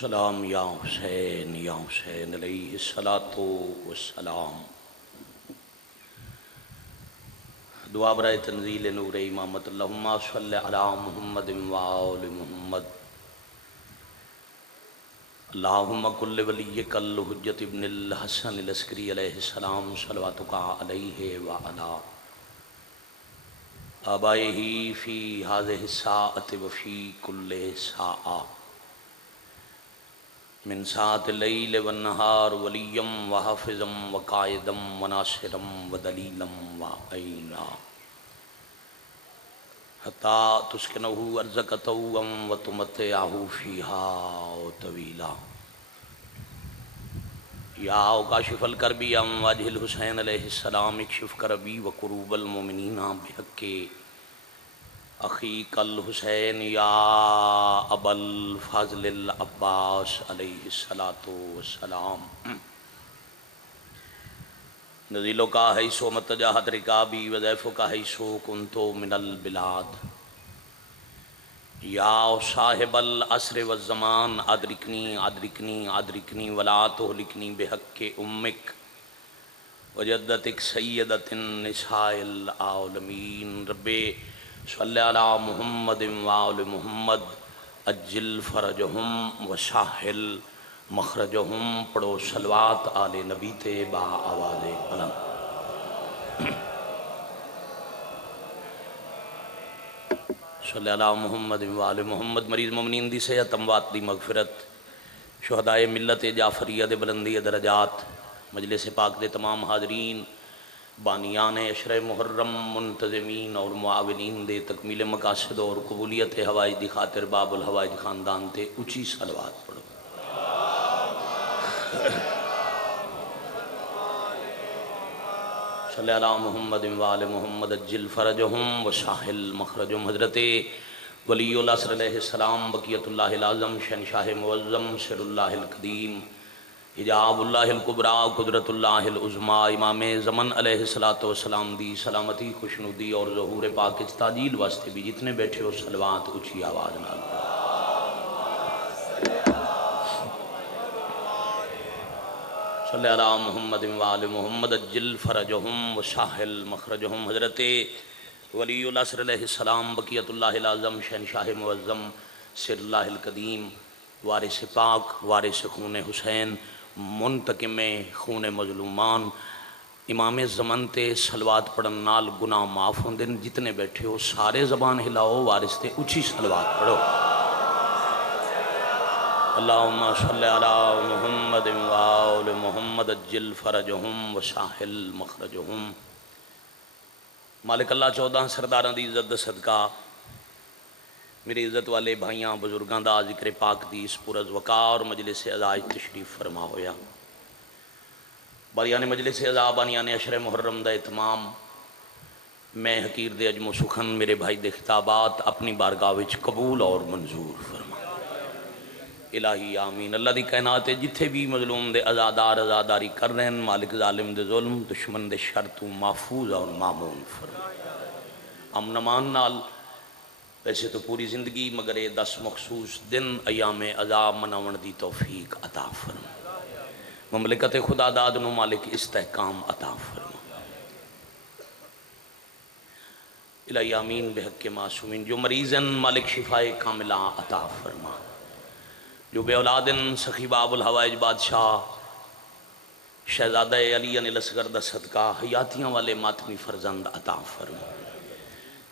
سلام یا حسین علیہ الصلاۃ والسلام۔ دعا برائے تنزیل نور امامت، اللہم صلی علی محمد وآل محمد۔ اللہم کل ولیک الحجۃ ابن الحسن العسکری علیہ السلام صلواتک علیہ وعلی آبائہ فی ہذہ الساعۃ وفی کل ساعۃ من ساعت اللیل والنہار ولیم وحافظم وقائدم وناصرم ودلیلم وعینا حتی تسکنہ ارضک طوعا وتمتعہ فیہا طویلا۔ یا کاشف الکرب عن وجہ الحسین علیہ السلام اکشف کربی وکروب المؤمنین بحق اخیک الحسین یا ابا الفضل العباس علیہ الصلاۃ والسلام۔ نزیلو کا حیثو متجاہت رکابی وضیفو کا حیثو کنتو من البلاد۔ یا صاحب العصر والزمان ادرکنی ادرکنی ادرکنی ولا تہلکنی بحق امک وجدتک سیدت النساء العالمین۔ رب صلی علی محمد وآل محمد اجل فرجہم وسہل مخرجہم۔ پڑھو صلوات آل نبی تے با آواز بلند۔ صلی علی محمد وآل محمد۔ مریض مومنین دی صحت، اموات دی مغفرت، شہدائے ملت جعفریہ دے بلندی درجات، مجلس پاک دے تمام حاضرین، بانیان عشر محرم، منتظمین اور معاونین دے تکمیل مقاصد اور قبولیت حوائج دی خاطر باب الحوائج خاندان تے اچھی صلوات پڑھو۔ صلی علی محمد وآل محمد اجل فرجہم وسہل مخرجہم۔ حضرت ولی العصر علیہ السلام بقیت اللہ العظم، شہنشاہ معظم، سر اللہ القدیم، حجاب اللہ الکبریٰ، قدرت اللہ العظمیٰ، امام زمن علیہ السلام دی سلامتی، خوشنودی اور ظہور پاک تعجیل واسطے بھی جتنے بیٹھے ہو صلوات اچھی آواز نال پڑھو۔ صلی علی محمد وآل محمد اجل فرجہم وسہل مخرجہم۔ حضرت ولی العصر علیہ السلام بقیت اللہ العظم، شہنشاہ معظم، سر اللہ القدیم، وارث پاک، وارث خون حسین، منتقم خون مظلومان، امام زمن تے صلوات پڑھن نال گناہ معاف ہوندے۔ جتنے بیٹھے ہو سارے زبان ہلاؤ، وارث تے اچھی صلوات پڑھو۔ اللہم صلی علی محمد وآل محمد اجل فرجہم وسہل مخرجہم۔ مالک اللہ 14 سرداراں دی عزت دا صدقہ، میرے عزت والے بھائیاں بزرگاں دا ذکر پاک دی اس پرز وقار مجلس عزاء تشریف فرما ہویا۔ باریان مجلس عزاء، بانیان عشر محرم دا اتمام، میں حقیر دے عجم و سخن میرے بھائی دے خطابات اپنی بارگاہ وچ قبول اور منظور فرما۔ الہی آمین۔ اللہ دی کائنات جتھے بھی مظلوم دے ازادار ازاداری کر رہے ہیں، مالک ظالم دے ظلم، دشمن دے شر تو محفوظ اور معمون فرما۔ امن امان نال، ویسے تو پوری زندگی مگر یہ 10 مخصوص دن ایام عزا مناون دی توفیق عطا فرما۔ مملکت خدا داد نو مالک استحکام عطا فرما۔ الہی آمین بحق معصومین۔ جو مریض ہیں مالک شفائے کاملہ عطا فرما۔ جو بے اولادن سخی باب الحوائج بادشاہ شہزادہ علی الاصغر دا صدقہ حیاتیاں والے ماتمی فرزند عطا فرما۔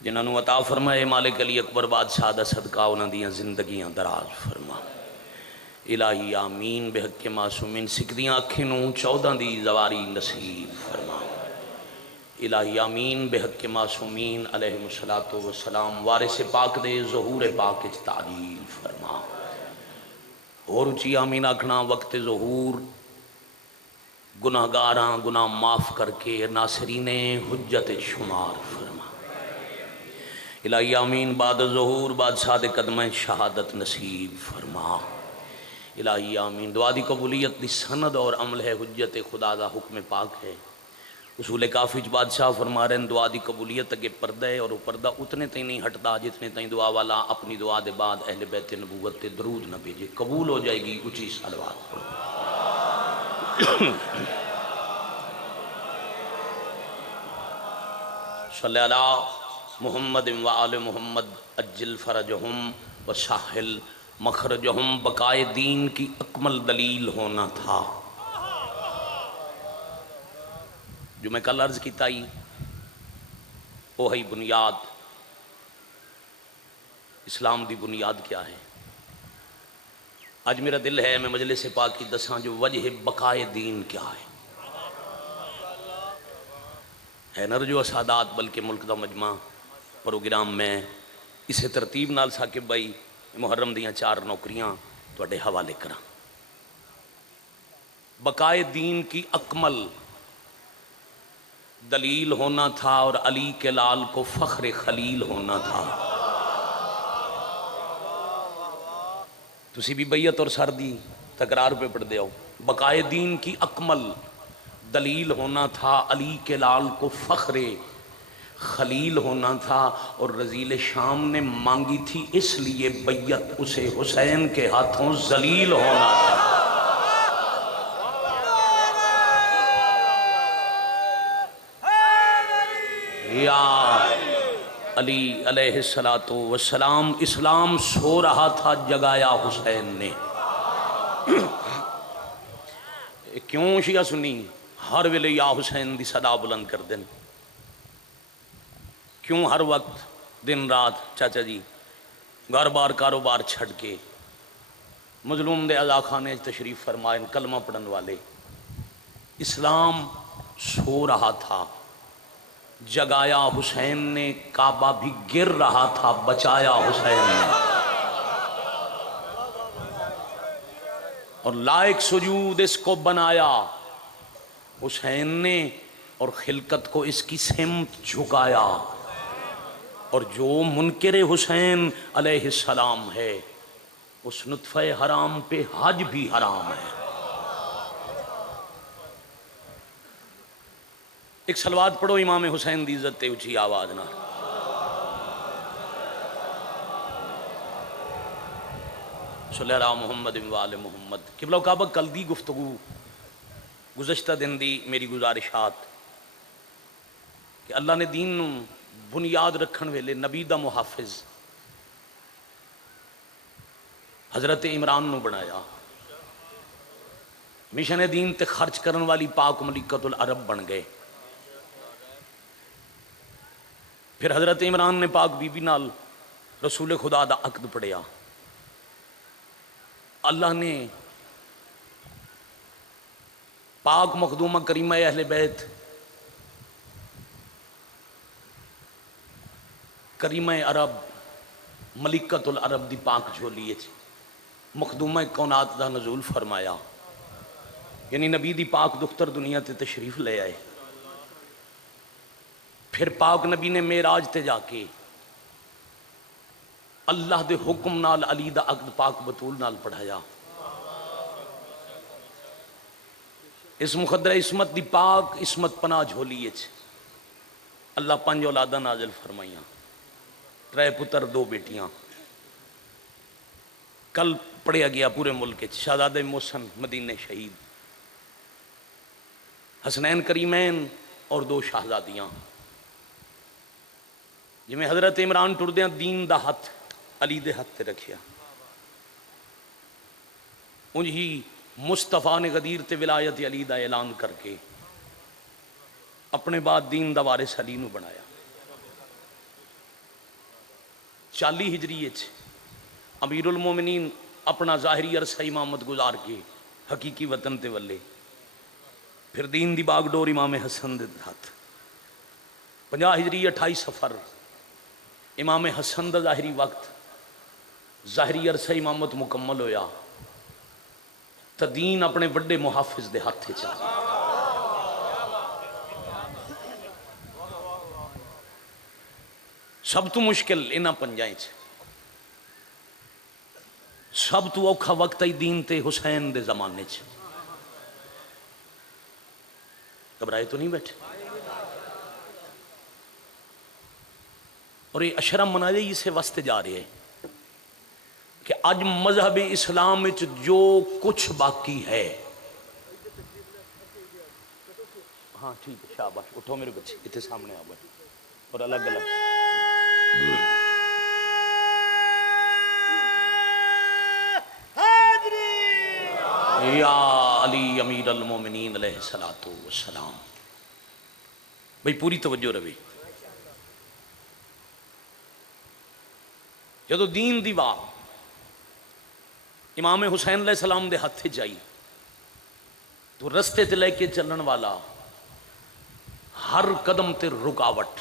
جنہاں نو عطا فرمائے مالک علی اکبر بادشاہ دا صدقہ انہاں دیاں زندگیاں دراز فرما۔ الہی آمین بحق معصومین۔ سکدیاں اکھیں نو 14 دی زواری نصیب فرما۔ الہی آمین بحق معصومین علیہ السلام۔ وارث پاک دے ظہور پاک اچ تعجیل فرما۔ اور اچھی آمین آکھنا وقت ظہور گناہگاراں گناہ معاف کر کے ناصرین حجت شمار فرما۔ الہی آمین بعد ظہور بادشاہ دے قدمہ شہادت نصیب فرما۔ الہی آمین۔ دعا دی قبولیت دی سند اور عمل ہے حجت خدا دا حکم پاک ہے۔ اصول کافی بادشاہ فرما رہے ہیں دعا دی قبولیت اگے پردہ ہے، اور وہ پردہ اتنے تھی نہیں ہٹتا جتنے تھی دعا والا اپنی دعا دے بعد اہل بیت نبوت تے درود نہ بھیجے، قبول ہو جائے گی۔ اچھی صلوات پڑھو۔ صلی اللہ محمد و آل محمد اجل فرجہم وسہل مخرجہم۔ بقائے دین کی اکمل دلیل ہونا تھا، جو میں کل عرض کیتا ہی وہی بنیاد۔ اسلام دی بنیاد کیا ہے؟ آج میرا دل ہے میں مجلس پاک کی دساں جو وجہ بقائے دین کیا ہے نہ جو سادات بلکہ ملک دا مجمع پروگرام میں اسے ترتیب نال ثاقب بھائی محرم دیاں 4 نوکریاں تواڈے حوالے کراں۔ بقائے دین کی اکمل دلیل ہونا تھا، اور علی کے لال کو فخر خلیل ہونا تھا۔ تسی بھی بیعت اور سردی تکرار پہ پڑھ دے ہو۔ بقائے دین کی اکمل دلیل ہونا تھا، علی کے لال کو فخر خلیل ہونا تھا، اور رضیل شام نے مانگی تھی اس لیے بیعت اسے حسین کے ہاتھوں ذلیل ہونا تھا۔ یا علی علیہ السلام، اسلام سو رہا تھا جگایا حسین نے۔ کیوں شیعہ سنی ہر ویلے یا حسین دی صدا بلند کر دیں؟ کیوں ہر وقت دن رات چاچا جی گھر بار کاروبار چھڑ کے مظلوم دے عزا خانے تشریف فرمائیں کلمہ پڑھن والے؟ اسلام سو رہا تھا جگایا حسین نے، کعبہ بھی گر رہا تھا بچایا حسین نے، اور لائق سجود اس کو بنایا حسین نے، اور خلقت کو اس کی سمت جھکایا، اور جو منکر حسین علیہ السلام ہے اس نطفہ حرام پہ حج بھی حرام ہے۔ ایک صلوات پڑھو امام حسین دی عزت تے اچھی آواز نہ۔ صلی اللہ محمد و آل محمد۔ قبلہ کعبہ کل دی گفتگو گزشتہ دن دی میری گزارشات کہ اللہ نے دین نو بنیاد رکھن ویلے نبی دا محافظ حضرت عمران نو بنایا، مشن دین تے خرچ کرن والی پاک ملکۃ العرب بن گئے۔ پھر حضرت عمران نے پاک بی بی نال رسول خدا دا عقد پڑھیا، اللہ نے پاک مخدومہ کریمہ اہل بیت کریمہ عرب ملکۃ العرب دی پاک جھولی مخدومہ کونات دا نزول فرمایا، یعنی نبی دی پاک دختر دنیا تے تشریف لے آئے۔ پھر پاک نبی نے معراج تے جا کے اللہ دے حکم نال علی دا عقد پاک بطول نال پڑھایا۔ اس مقدر عصمت دی پاک عصمت پناہ جھولی اللہ 5 اولاداں نازل فرمائیاں، 3 پتر 2 بیٹیاں۔ کل پڑھیا گیا پورے ملک شہزادہ محسن مدینے شہید، حسنین کریمین اور 2 شہزادیاں۔ جی میں حضرت عمران ٹردیاں دین دا ہاتھ علی دے ہاتھ تے رکھیا، انہی مصطفیٰ نے غدیر تے ولایت علی دا اعلان کر کے اپنے بعد دین دا وارث علی نو بنایا۔ 40 ہجری امیر المومنین اپنا ظاہری عرصہ امامت گزار کے حقیقی وطن تے ولے، پھر دین دی باغ ڈور امام حسن دے ہاتھ۔ 50 ہجری 28 سفر امام حسن دا ظاہری وقت ظاہری عرصہ امامت مکمل ہویا، تو دین اپنے بڑے محافظ دے ہاتھ چا۔ سب تو مشکل انہاں 5 سب تو اوکھا وقت ہی دین تے حسین دے زمانے گھبرائے تو نہیں بیٹھے؟ اور یہ اشرا منایا اسے واسطے جا رہے ہیں کہ اج مذہب اسلام وچ جو کچھ باقی ہے، ہاں ٹھیک ہے شاباش، اٹھو میرے بچے اتنے سامنے آ گئے اور الگ الگ یا علی امیر المومنین علیہ الصلوۃ والسلام. بھئی پوری توجہ رہے. جدو دین دی واہ امام حسین علیہ السلام دے ہاتھ جائی تو رستے تے لے کے چلن والا ہر قدم تے رکاوٹ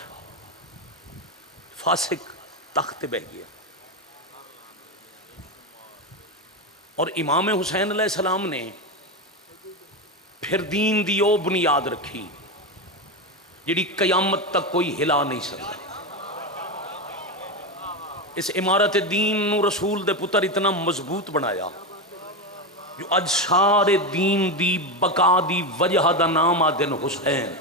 فاسق تخت بہ گیا. اور امام حسین علیہ السلام نے پھر دین دی او بنیاد رکھی جڑی قیامت تک کوئی ہلا نہیں سکتا. اس عمارت دین نو رسول دے پتر اتنا مضبوط بنایا جو اج سارے دین دی بقا دی وجہ دا نام آدن حسین.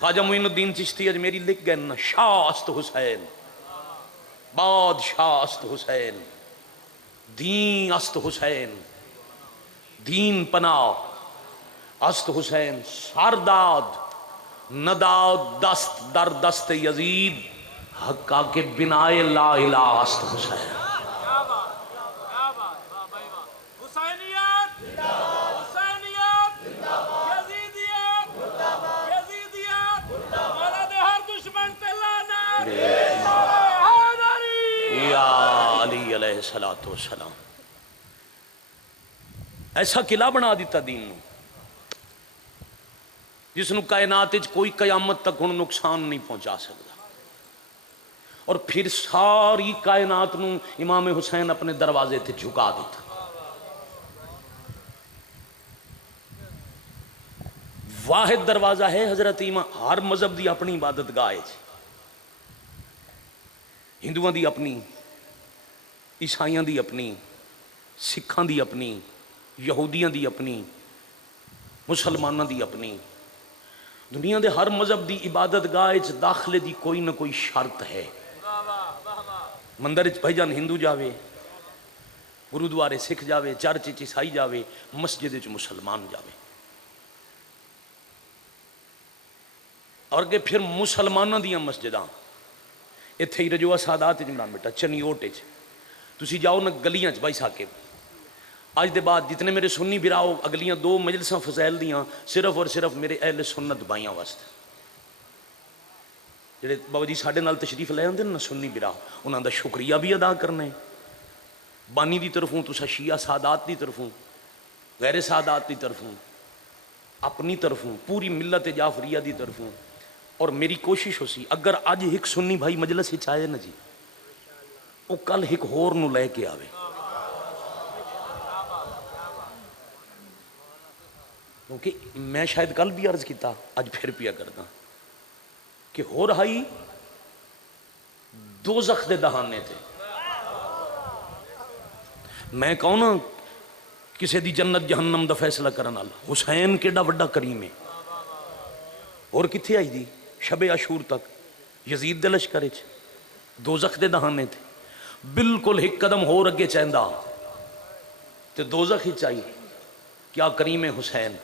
خواجہ معین الدین چشتی اج میری لکھ گئے نا، شاہ است حسین، بادشاہ است حسین، دین است حسین، دین پناہ است حسین، سرداد نداد دست در دست یزید، حقا کے بنائے لا الہ است حسین. یا علی علیہ الصلوۃ والسلام. ایسا قلعہ بنا دیتا دین نو جس نو کائنات وچ کوئی قیامت تک ہن نقصان نہیں پہنچا سکتا. اور پھر ساری کائنات نو امام حسین اپنے دروازے تے جھکا دیتا. واحد دروازہ ہے حضرت امام. ہر مذہب دی اپنی عبادت گاہ ہے، ہندوؤں دی اپنی، عیسائیاں دی اپنی، سکھاں دی اپنی، یہودیاں دی اپنی، مسلماناں دی اپنی. دنیا دے ہر مذہب دی عبادت گاہ وچ داخلے دی کوئی نہ کوئی شرط ہے. مندر وچ بھائی جان ہندو جاوے، گرودوارے سکھ جاوے، چرچ وچ عیسائی جاوے، مسجد وچ مسلمان جاوے. اور کہ پھر مسلمانوں دیاں مسجداں اتھے ہی رجوع سادات عمران بیٹا چنیوٹ وچ تسی جاؤ نا گلیاں چ بھائی صاحب. آج دے بعد جتنے میرے سنی براؤ اگلیاں دو مجلساں فضائل دیاں صرف اور صرف میرے اہل سنت بھائیاں واسطے، جڑے بابا جی ساڈے نال تشریف لے آندے نا سنی براؤ، انہاں دا شکریہ بھی ادا کرنا ہے. بانی دی طرفوں تسا شیعہ سادات دی طرفوں، غیر سادات دی طرفوں، اپنی طرفوں، پوری ملت جعفریہ دی طرفوں. اور میری کوشش ہو سی اگر اج ایک سنی بھائی مجلس وچ آئے نا جی، وہ کل ایک ہور نو لے کے آوے. کیونکہ میں شاید کل بھی عرض کیتا اج پھر پیا کردا کہ ہو رہائی دوزخ دے دہانے تھے. میں کہوں نا کسی دی جنت جہنم دا فیصلہ کرن والا حسین کیڈا وڈا کریم ہے. اور کتھے آئی دی شب عاشور تک یزید دے لشکر وچ دوزخ دے دہانے تھے. بالکل ایک قدم ہور اگے چیندا تے دوزخ ہی چاہیے. کیا کریم حسین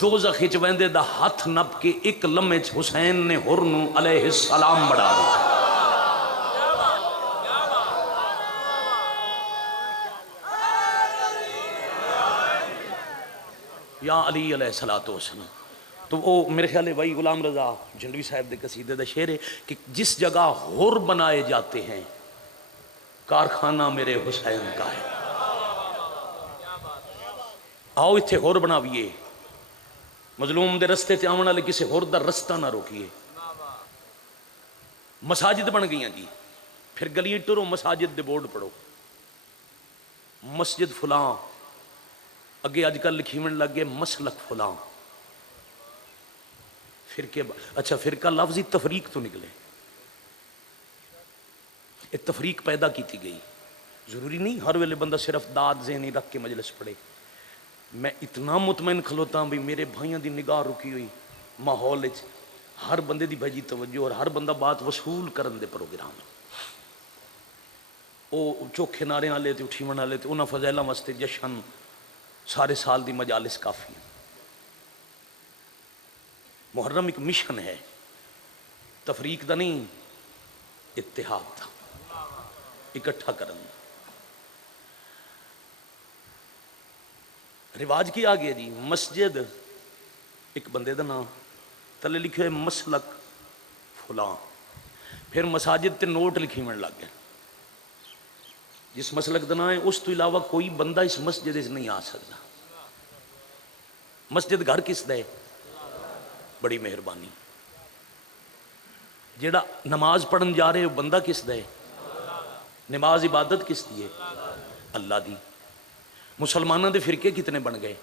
دوزخ وچ ویندے دا ہاتھ نپ کے ایک لمحے چ حسین نے ہر نو علیہ السلام بڑھا دیا. یا علی علیہ الصلوۃ والسلام. تو وہ میرے خیال ہے بھائی غلام رضا جھنڈوی صاحب دے قصیدے دا شعر ہے کہ جس جگہ ہور بنائے جاتے ہیں کارخانہ میرے حسین کا ہے. آؤ اتھے ہور بناویے، مظلوم دے رستے تے آون والے کسے ہور دا رستہ نہ روکیے. مساجد بن گئی جی، پھر گلیاں ٹرو مساجد دے بورڈ پڑھو، مسجد فلاں، اگے اج کل لکھیون لگ گئے مسلک فلاں. فرقے اچھا فرقہ لفظ ہی تفریق تو نکلے، یہ تفریق پیدا کیتی گئی. ضروری نہیں ہر ویلے بندہ صرف داد ذہنی رکھ کے مجلس پڑھے. میں اتنا مطمئن کھلوتا ہوں بھی میرے بھائیوں دی نگاہ رکی ہوئی ماحول ہر بندے دی بھجی توجہ اور ہر بندہ بات وصول کرن دے پروگرام وہ چوکھے نعرے والے تے اٹھیون والے تے انہاں فضائلاں واسطے جشن سارے سال دی مجالس کافی ہیں۔ محرم ایک مشن ہے، تفریق دا نہیں، اتحاد دا، اکٹھا کرن دا۔ رواج کی آ گیا جی، مسجد ایک بندے دا نام تلے لکھے ہوئے مسلک فلاں، پھر مساجد تے نوٹ لکھی من لگ گئے جس مسلک دا نام ہے اس تو علاوہ کوئی بندہ اس مسجد سے نہیں آ سکتا۔ مسجد گھر کس دا ہے؟ بڑی مہربانی۔ جیڑا نماز پڑھن جا رہے ہو بندہ کس دا ہے؟ نماز عبادت کس دی ہے؟ اللہ دی۔ مسلمانوں دے فرقے کتنے بن گئے؟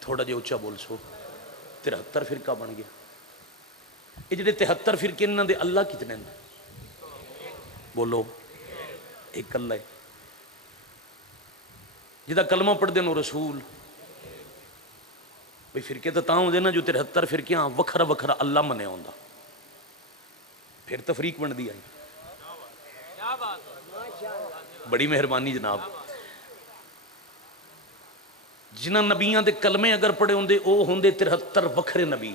تھوڑا جہا اچا بول سو، 73 فرقہ بن گیا۔ یہ جڑے 73 فرقے انہاں دے اللہ کتنے ہیں؟ بولو، ایک اللہ ہے۔ جدا کلمہ پڑھ دے نو رسول، بھئی فرقے تو تاں ہوندے نا جو 73 فرقیاں وکھرا وکھرا اللہ منے ہوندا، پھر تفریق بن دی آئی۔ بڑی مہربانی جناب۔ جنہ نبیاں دے کلمے اگر پڑھے ہوندے او ہوندے 73 وکھرے نبی،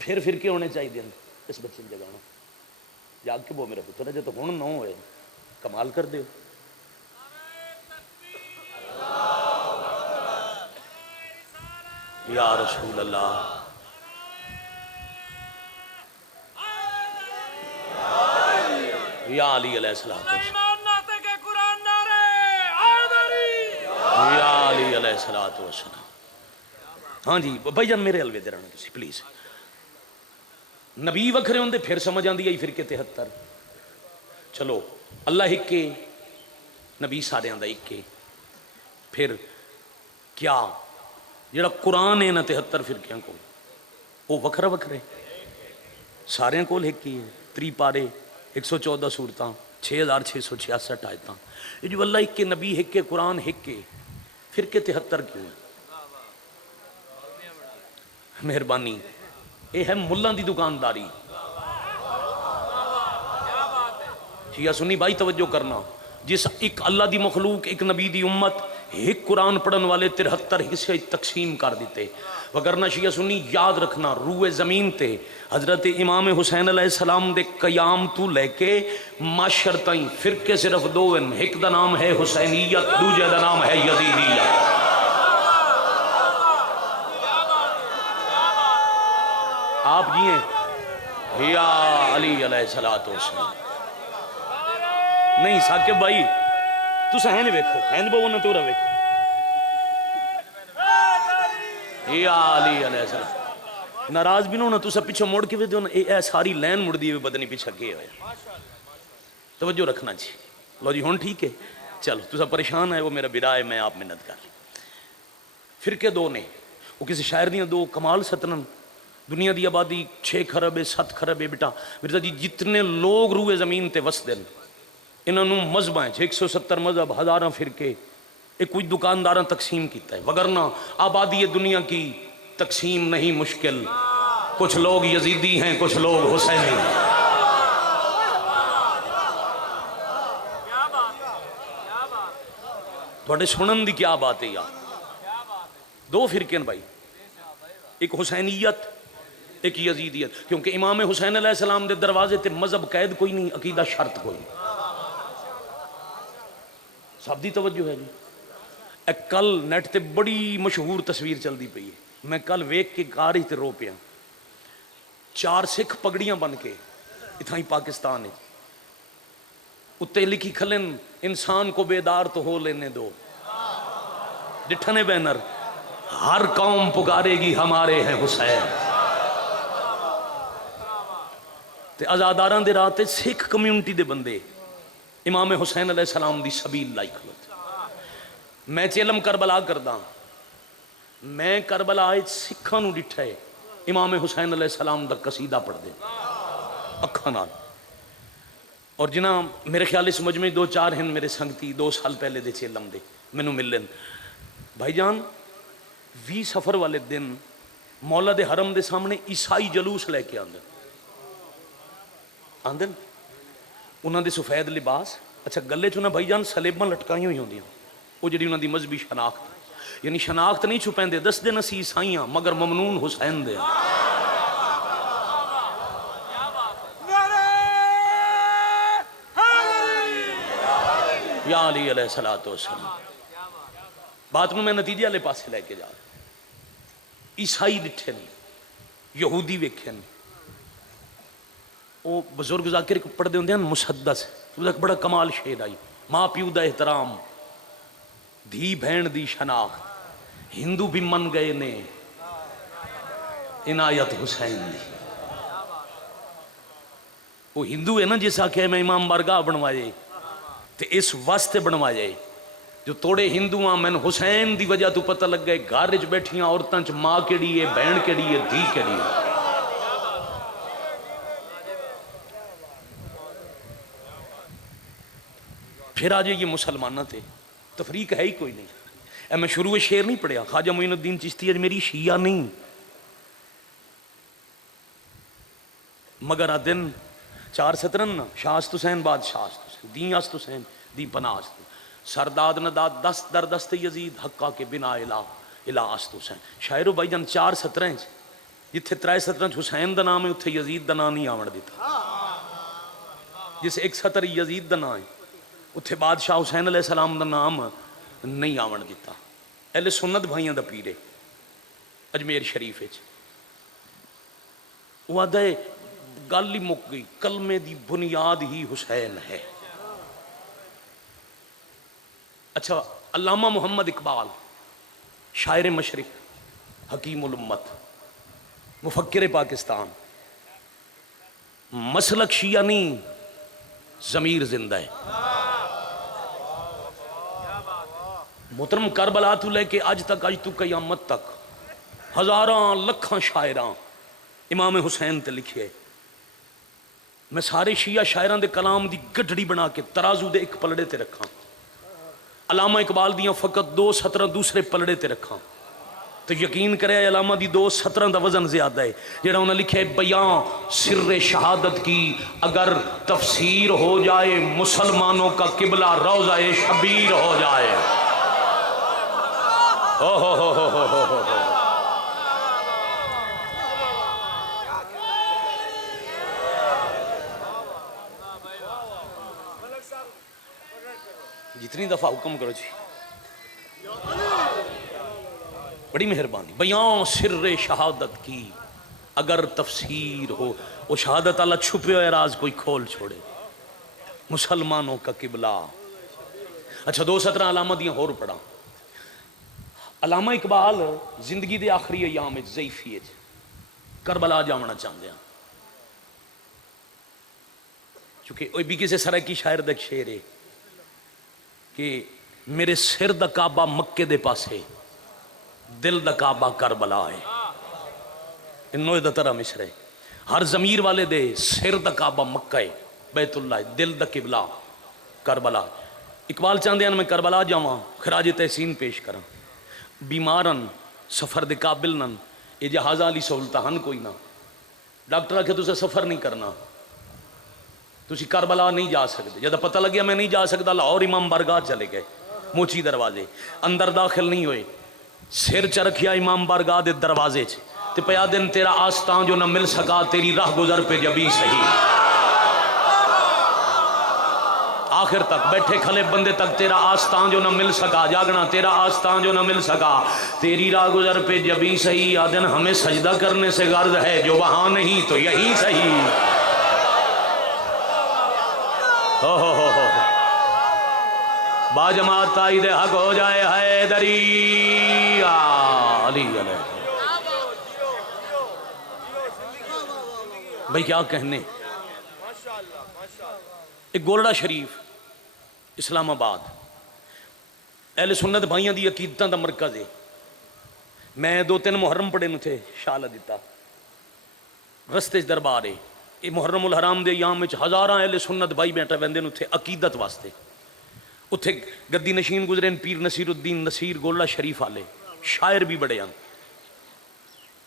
پھر فرقے ہونے چاہیے۔ اس بچے نے جگانا جاگ کے بو میرا پتر جے تو ہن نہ ہوئے، کمال کر دیو۔ یا رسول اللہ، یا علی علیہ السلام، یا علی علیہ السلام۔ ہاں جی بھائی جان میرے الودے رہنا تسی پلیز۔ نبی وکھرے ہوندے پھر سمجھ آندی آئی فرقے 73۔ چلو اللہ ایک کے، نبی سارے آندہ ایک کے، پھر کیا جڑا قرآن ہے نا 73 فرقیاں کو وہ وکھرا وکھرے سارے کول ایک ہی ہے۔ 3 پارے 114 سورتاں 6666 آیتاں۔ یہ جو اللہ ایک کے، نبی ایک کے، قرآن ایک کے، فرقے 73 کیوں ہیں؟ مہربانی، یہ ہے ملہ دی دکانداری۔ شیعہ سنی بھائی توجہ کرنا، جس ایک اللہ دی مخلوق، ایک نبی دی امت، ایک قرآن پڑھن والے 73 حصے تقسیم کر دیتے۔ وگرنہ شیعہ سنی یاد رکھنا، روئے زمین تے حضرت امام حسین علیہ السلام دے قیام تو لے کے معاشر تائیں فرقے صرف 2 ہیں، ایک دا نام ہے حسینیت، دوجہ دا نام ہے یزیدیت۔ آپ جی ہیں یا علی علیہ السلام۔ نہیں ثاقب بھائی تسا ہیں ویکھو، ہیں بو نہ تو ویکھو، یا علی علیہ السلام۔ ناراض بھی نہ ہونا، تسا پیچھے موڑ کے بھی دیو نا، اے ساری لین مڑ دی پتہ نہیں پیچھے گئے ہوئے۔ توجہ رکھنا جی۔ لو جی ہن ٹھیک ہے، چلو تسا پریشان ہے وہ میرا برا ہے، میں آپ منت کر لی۔ فرقے 2 نے، وہ کسی شاعر دیاں 2 کمال ستنن۔ دنیا دی آبادی 6 خرب ہے 7 خرب ہے بیٹا مرزا جی، جتنے لوگ روئے زمین تے وس دن انہوں نے مذہب ہیں 170 مذہب، 1000 فرقے، ایک کوئی دکانداراں تقسیم کیتا ہے۔ وگرنہ آبادی دنیا کی تقسیم نہیں مشکل، کچھ لوگ یزیدی ہیں، کچھ لوگ حسینی ہیں۔ تھوڑے سنن دی کیا بات ہے یار؟ 2 فرقے بھائی، ایک حسینیت ایک یزیدیت، کیونکہ امام حسین علیہ السلام دے دروازے تے مذہب قید کوئی نہیں، عقیدہ شرط کوئی نہیں۔ سب دی توجہ ہے جی۔ ایک کل نیٹ تے بڑی مشہور تصویر چل دی پئی ہے، میں کل ویک کے کار ہی تے رو پیا۔ 4 سکھ پگڑیاں بن کے اتھائی پاکستان ہے، اتے لکھی کھلن انسان کو بیدار تو ہو لینے دو، ڈٹھنے بینر ہر قوم پکارے گی ہمارے ہیں حسین۔ تے آزاداراں دے رات سکھ کمیونٹی دے بندے امام حسین علیہ السلام دی سبیل لائی کھلوتے۔ میں چیلم کربلا کرداں، میں کربلا سکھاں نو ڈٹھا ہے امام حسین علیہ السلام دا قصیدہ پڑھ دے اکھاں نال۔ اور جنہ میرے خیال اس مجمع 2-4 ہیں میرے سنگتی 2 سال پہلے دے چیلم دے مینوں ملن۔ بھائی جان 20 سفر والے دن مولا دے حرم دے سامنے عیسائی جلوس لے کے آندن انہاں دے سفید لباس، اچھا گلے چ نہ بھائی جان سلیباں لٹکائی ہوئی ہوندیاں، وہ جڑی انہاں دی مذہبی شناخت، یعنی شناخت نہیں چھپیندے، دس دن اسی عیسائیاں مگر ممنون حسین دے یا علی علیہ الصلوۃ والسلام۔ بات میں نتیجے والے پاسے لے کے جا رہا، عیسائی ڈٹھے نے، یہودی ویکھے نے، وہ بزرگ ذاکر کو پڑھتے ہوندے ہیں مسدس، بڑا کمال شعر آئی، ماں پیو دا احترام، دھی بہن دی شناخت، ہندو بھی من گئے نے عنایت حسین دی۔ وہ ہندو ہے نا جس آکھے میں امام بارگاہ بنوائے تے اس واسطے بنوائے جو توڑے ہندو ہاں، میں حسین دی وجہ تو پتہ لگ گئے گھر وچ بیٹھیاں عورتاں چ ماں کیڑی ہے، بہن کیڑی ہے، دھی کیڑی ہے۔ پھر آج یہ مسلمانہ تھے، تفریق ہے ہی کوئی نہیں۔ اے میں شروع شعر نہیں پڑھیا، خواجہ معین الدین چشتی اج میری شیعہ نہیں مگر آ دن 417 شاست حسین بادشاہ حسین دین است حسین دی پناہ است سرداد نداد دست در دست یزید حقا کے بنا الہ است حسین۔ شاعرو بھائی جان 417 جتھے 317 حسین دا نام ہے اتھے یزید دا نام نہیں آون دیتا، جس 117 یزید دا نام ہے اتھے بادشاہ حسین علیہ السلام دا نام نہیں آون دیتا۔ اہل سنت بھائیاں دا پیرے اجمیر شریف وچ وہ آدھا ہے گل ہی مک گئی، کلمے دی بنیاد ہی حسین ہے۔ اچھا علامہ محمد اقبال شاعر مشرق، حکیم الامت، مفکر پاکستان، مسلک شیعہ نہیں ضمیر زندہ ہے۔ محترم کربلا تو لے کے اج تو قیامت تک ہزاراں لکھاں شاعراں امام حسین تے لکھے۔ میں سارے شیعہ شاعراں دے کلام دی گڈڑی بنا کے ترازو دے ایک پلڑے تے رکھاں، علامہ اقبال دیاں فقط 2 سطراں دوسرے پلڑے تے رکھاں، تو یقین کرے علامہ دی 2 سطراں دا وزن زیادہ ہے۔ جڑا انہاں لکھے بیاں سر شہادت کی اگر تفسیر ہو جائے، مسلمانوں کا قبلہ روضہ شبیر ہو جائے۔ جتنی دفعہ حکم کرو جی، بڑی مہربانی۔ بیان سر شہادت کی اگر تفسیر ہو، وہ شہادت اللہ چھپے ہوئے راز کوئی کھول چھوڑے، مسلمانوں کا قبلہ۔ اچھا 2 سطرہ علامہ دیاں اور پڑھا۔ علامہ اقبال زندگی دے آخری ایام ضعیفی کربلا جانا چاہتے ہیں، چونکہ وہ بھی کسی سرکی شاعر دا شعر ہے کہ میرے سر دا کعبہ مکے دے پاسے، دل دا کعبہ کربلا ہے۔ انہوں دا طرح مصر ہے، ہر ضمیر والے دے سر دا کعبہ مکہ ہے، بیت اللہ ہے، دل دا قبلہ کربلا۔ اقبال چاہتے ہیں میں کربلا جاواں، خراج تحسین پیش کراں، بیمارن سفر دے قابل نن، یہ جہاز والی سہولتاں ہن کوئی نہ، ڈاکٹر آکھے تسے سفر نہیں کرنا، تسی کربلا نہیں جا سکتے۔ جب پتہ لگیا میں نہیں جا سکتا، لاہور امام بارگاہ چلے گئے، موچی دروازے اندر داخل نہیں ہوئے، سر چ رکھیا امام بارگاہ دے دروازے چ تے پیا دن تیرا آستان جو نہ مل سکا، تیری راہ گزر پہ جبھی صحیح۔ آخر تک بیٹھے کھلے بندے تک تیرا آستان جو نہ مل سکا، جاگنا تیرا آستان جو نہ مل سکا، تیری راہ گزر پہ جبھی صحیح۔ آدن ہمیں سجدہ کرنے سے غرض ہے، جو وہاں نہیں تو یہی صحیح۔ با جماعت تائید حق ہو جائے حیدری علی علیہ۔ بھئی کیا کہنے، ایک گولڑا شریف اسلام آباد اہل سنت بھائیاں دی عقیدتاں دا مرکز ہے۔ میں 2-3 محرم پڑھے نو تھے شالا دیتا، رستے دربار ہے، یہ محرم الحرام دے ایام وچ ہزاراں اہل سنت بھائی بیٹھے ویندے نو تھے عقیدت واسطے۔ اتھے گدی نشین گزرے پیر نصیر الدین نصیر گولڑا شریف والے، شاعر بھی بڑے ہیں،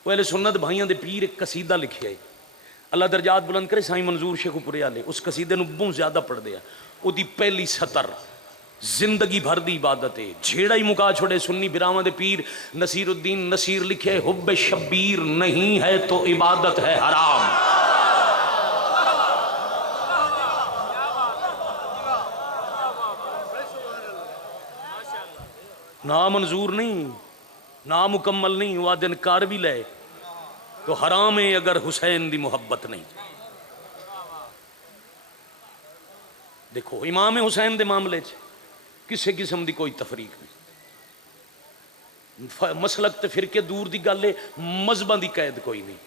وہ اہل سنت بھائیاں دے پیر ایک قصیدہ لکھیا ہے، اللہ درجات بلند کرے سائیں منظور شیخ پورے والے، اس قصیدے نو بہت زیادہ پڑھ دیا، وہ دی پہلی سطر زندگی بھر دی عبادت ہے، جھیڑا ہی مکا چھوڑے سنی براواں دے پیر نصیر الدین نصیر لکھے حب شبیر نہیں ہے تو عبادت ہے حرام۔ نا منظور نہیں، نا مکمل نہیں، وہ دن کار بھی لے تو حرام ہے اگر حسین دی محبت نہیں۔ دیکھو امام حسین دے معاملے چ کسی قسم دی کوئی تفریق نہیں، مسلک تے فرقے دور دی گل ہے، مذہباں دی قید کوئی نہیں،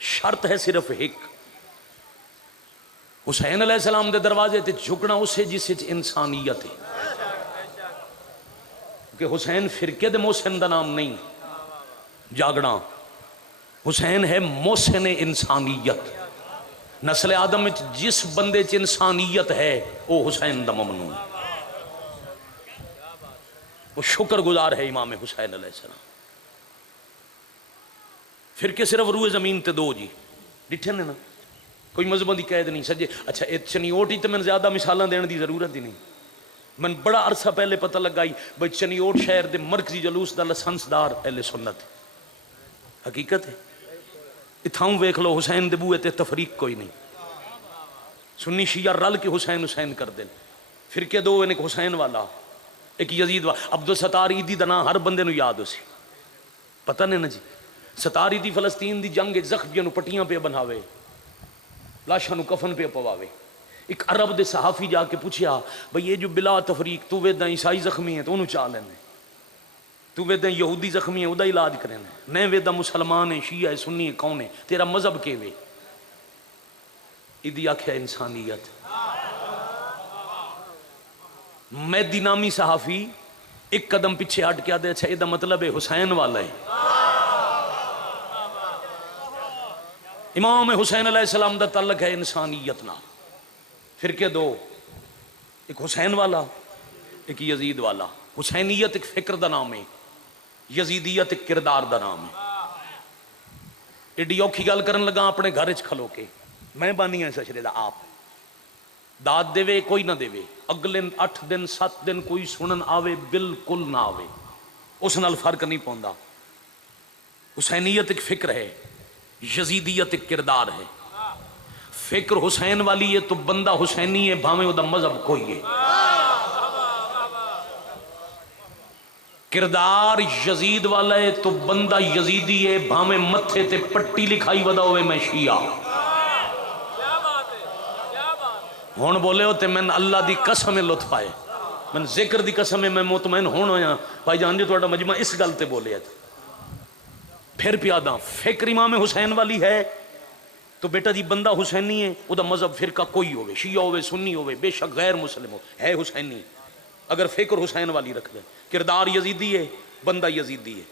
شرط ہے صرف ایک، حسین علیہ السلام دے دروازے تے جھکنا اسے جس وچ انسانیت ہے، کہ حسین فرقے دے محسن دا نام نہیں جاگنا، حسین ہے محسن انسانیت، نسل آدم وچ جس بندے چ انسانیت ہے وہ حسین دا ممنون، وہ شکر گزار ہے امام حسین علیہ السلام۔ فرقے صرف روئے زمین تے دو جی ڈٹھے نے نا، کوئی مذہبوں دی قید نہیں سجے۔ اچھا چنیوٹ ہی تو میں زیادہ مثالاں دین دی ضرورت ہی نہیں، من بڑا عرصہ پہلے پتہ لگائی بھئی چنیوٹ شہر دے مرکزی جلوس دا لسنس دار اہل سنت ہے، حقیقت ہے، اتھاؤں ویکھ لو حسین دے بوئے تے تفریق کوئی نہیں، سنی شیعہ رل کے حسین حسین کر دیں، فرقے دو ایک حسین والا ایک یزید والا۔ عبدالستار عیدی دا نام ہر بندے نو یاد ہو سی، پتہ نہیں نا جی، ستار عیدی فلسطین دی جنگ زخمیاں نو پٹیاں پہ بناوے، لاشاں نو کفن پہ پواوے، ایک عرب دے صحافی جا کے پوچھیا بھئی یہ جو بلا تفریق تو ویدہ عیسائی زخمی ہیں تو انہوں چاہ لینے، تو ویدہ یہودی زخمی ہیں ادا علاج کریں، نئے ویدہ مسلمان ہیں شیعہ ہے سنی ہے کون ہے، تیرا مذہب کے وے؟ ایدی آکھیا انسانیت۔ میدی نامی صحافی ایک قدم پیچھے ہٹ کے آدھے اچھا یہ مطلب ہے حسین والا ہے، امام حسین علیہ السلام دا تعلق ہے انسانیت نہ، فرقے دو ایک حسین والا ایک یزید والا، حسینیت ایک فکر دا نام ہے، یزیدیت ایک کردار دا نام ہے۔ ایڈی اوکھی گل کرن لگا اپنے گھر وچ کھلو کے، میں بانی ہوں اس اشرے دا، آپ داد دے وے کوئی نہ دے وے، اگلے 8 دن 7 دن کوئی سنن آوے بالکل نہ آوے، اس نال فرق نہیں پوندا۔ حسینیت ایک فکر ہے، یزیدیت ایک کردار ہے، فکر حسین والی ہے تو بندہ حسینی ہے بھاویں دا مذہب کوئی ہے، کردار یزید والا ہے تو بندہ یزیدی ہے بھاویں متھے تے پٹی لکھائی ودا ہوئے میں شیعہ۔ ہون بولے ہوتے میں اللہ دی قسم لطف آئے، میں ذکر دی قسم میں مطمئن ہون ہویا بھائی جان جی تھوڑا مجمع اس گل تے بولے تھے۔ پھر پیادہ فکر امام حسین والی ہے تو بیٹا جی بندہ حسینی ہے، او دا مذہب فرقہ کوئی ہوئے، شیعہ ہوئے سنی ہوئے بے شک غیر مسلم ہو، ہے حسینی، اگر فکر حسین والی رکھ دے، کردار یزیدی ہے بندہ یزیدی ہے۔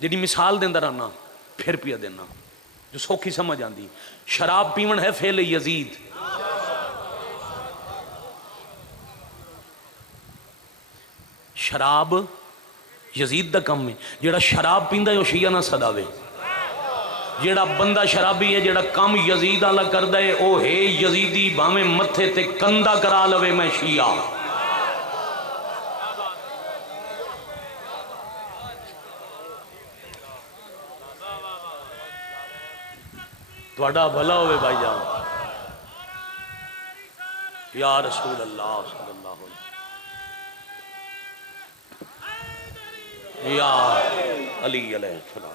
جنہی مثال دیندہ رہنا پھر پیا دینا جو سوکھی سمجھ آندی، شراب پیون ہے فعل یزید، شراب یزید دا کم ہے، جیڑا شراب پیندہ ہے وہ شیعہ نہ صداوے، جیڑا بندہ شرابی ہے جیڑا کم یزید والا کردہ ہے او ہے یزیدی بھاویں متھے تے کندہ کرا لوے میں شیعہ۔ تھوڑا بھلا ہوئے بھائی جان، یا رسول اللہ صلی اللہ علیہ وسلم، یا علی علیہ السلام۔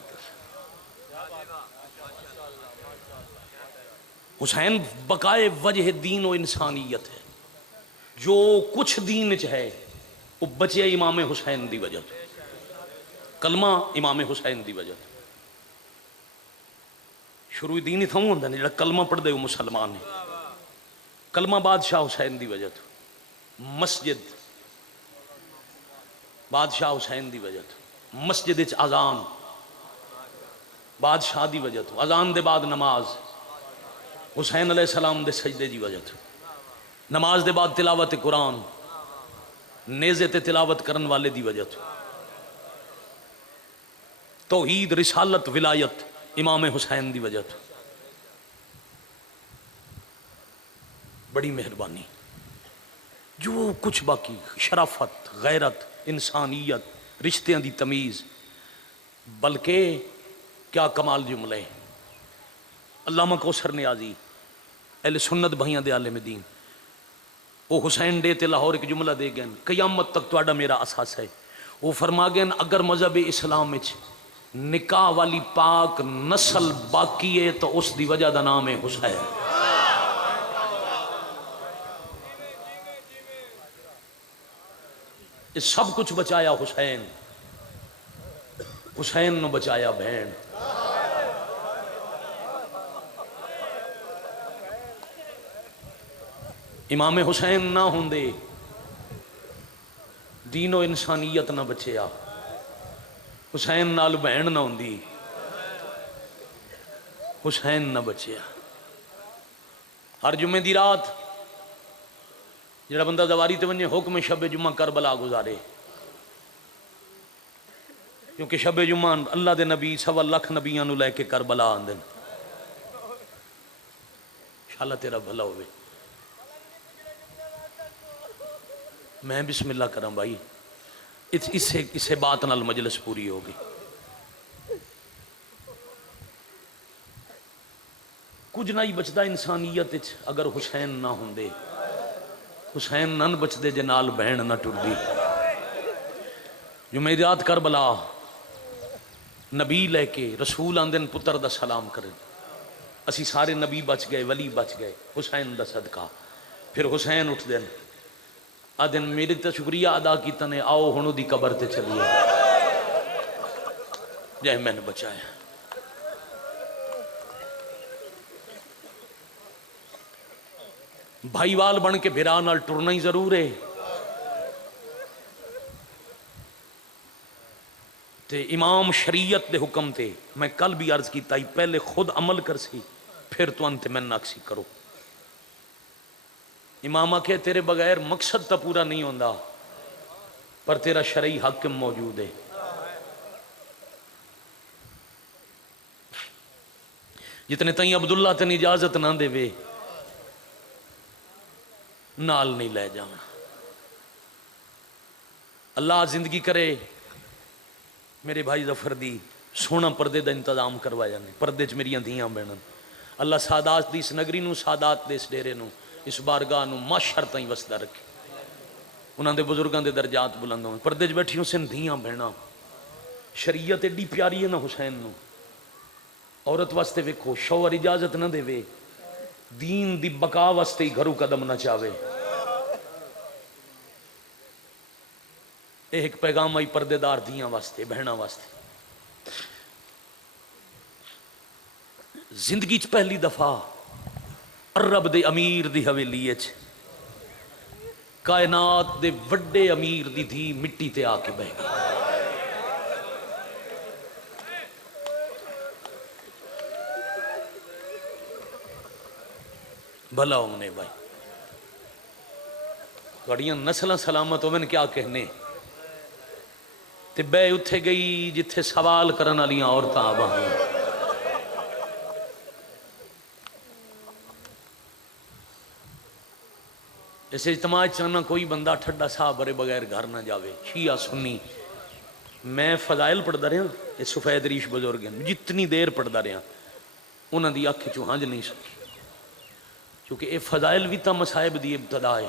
حسین بقائے وجہ دین و انسانیت ہے، جو کچھ دین چ ہے وہ بچے امام حسین دی وجہ، کلمہ امام حسین دی وجہ، شروع دین ہی تھا ہوں جڑا کلمہ پڑھ دے وہ مسلمان ہے، کلمہ بادشاہ حسین دی وجہ، مسجد بادشاہ حسین دی وجہ، مسجد وچ اذان بادشاہ دی وجہ، اذان دے بعد نماز حسین علیہ السلام دے سجدے دی وجہ، نماز دے بعد تلاوت قرآن نیزے تے تلاوت کرن والے دی وجہ، توحید رسالت ولایت امام حسین دی وجہ تو بڑی مہربانی جو کچھ باقی شرافت غیرت انسانیت رشتیاں دی تمیز بلکہ کیا کمال جملے علامہ کوثر نیازی اہل سنت بھائیاں دے عالم دین وہ حسین ڈے تے لاہور ایک جملہ دے گئے قیامت تک تہاڈا میرا اساس ہے وہ فرما گئے اگر مذہب اسلام وچ نکاح والی پاک نسل باقی ہے تو اس دی وجہ دا نام ہے حسین یہ سب کچھ بچایا حسین حسین نو بچایا بہن امام حسین نہ ہوندے دین و انسانیت نہ بچیا حسین نال بہن نہ ہوندی حسین نہ بچیا ہر جمعے دی رات جڑا بندہ دواری تے ونجے حکم شب جمعہ کربلا گزارے کیونکہ شب جمعہ اللہ دے نبی 1.25 لاکھ نبیاں نو لے کے کربلا آندن انشاءاللہ تیرا بھلا ہوئے میں بسم اللہ کروں بھائی اسے بات نال مجلس پوری ہوگی کچھ نہ ہی بچدا انسانیت اگر حسین نہ ہوندے حسین نہ بچدے جے نال بہن نہ ٹردی جو میری رات کربلا نبی لے کے رسول آندن پتر دا سلام کریں اسی سارے نبی بچ گئے ولی بچ گئے حسین دا صدقہ پھر حسین اٹھ دین آدن میرے تے شکریہ ادا کیتا نے آؤ ہنو دی قبر تے چلیے جائے میں نے بچایا بھائی وال بن کے بھرا نال ٹرنا ہی ضرور ہے تے امام شریعت دے حکم تے میں کل بھی عرض کیتا ہی پہلے خود عمل کر سی پھر تو انتے میں ناکسی کرو امام آکھے تیرے بغیر مقصد تا پورا نہیں ہوندا پر تیرا شرعی حاکم موجود ہے جتنے تائیں عبداللہ تن اجازت نہ دے وے نال نہیں لے جانا اللہ زندگی کرے میرے بھائی ظفر دی سونا پردے دا انتظام کروایا نے پردے چ میریاں دھیاں بہنن اللہ سادات دی اس نگری نو سادات دے اس ڈیرے نو اس بارگاہ نو ماشر تائیں وسدا رکھے انہاں دے بزرگاں دے درجات بلند ہون پردے چ بیٹھی سن دھیاں بہنا شریعت ایڈی پیاری ہے نا حسین نو عورت واسطے ویکھو شوہر اجازت نہ دے وے دین دی بقا واسطے ہی گھروں قدم نہ چاہے ایک پیغام آئی پردے دار دیاں واسطے بہنا واسطے زندگی چ پہلی دفعہ عرب دے امیر دی حویلی اچ کائنات دے وڈے امیر دی دھی مٹی تے آ کے بہ گئی بھلا ہونے بھائی گڑیاں نسلیں سلامت ہوئے کیا کہنے تے بے اتھے گئی جتھے سوال کرن والیاں عورتاں آباں اس اجتماع چاہنا کوئی بندہ ٹھڈا سا برے بغیر گھر نہ جاوے شیعہ سنی میں فضائل پڑھدا رہا یہ سفید ریش بزرگ ہیں جتنی دیر پڑھدا رہا انہاں دی اکھ چوں ہنج نہیں سکی کیونکہ اے فضائل بھی تا مصائب دی ابتدا ہے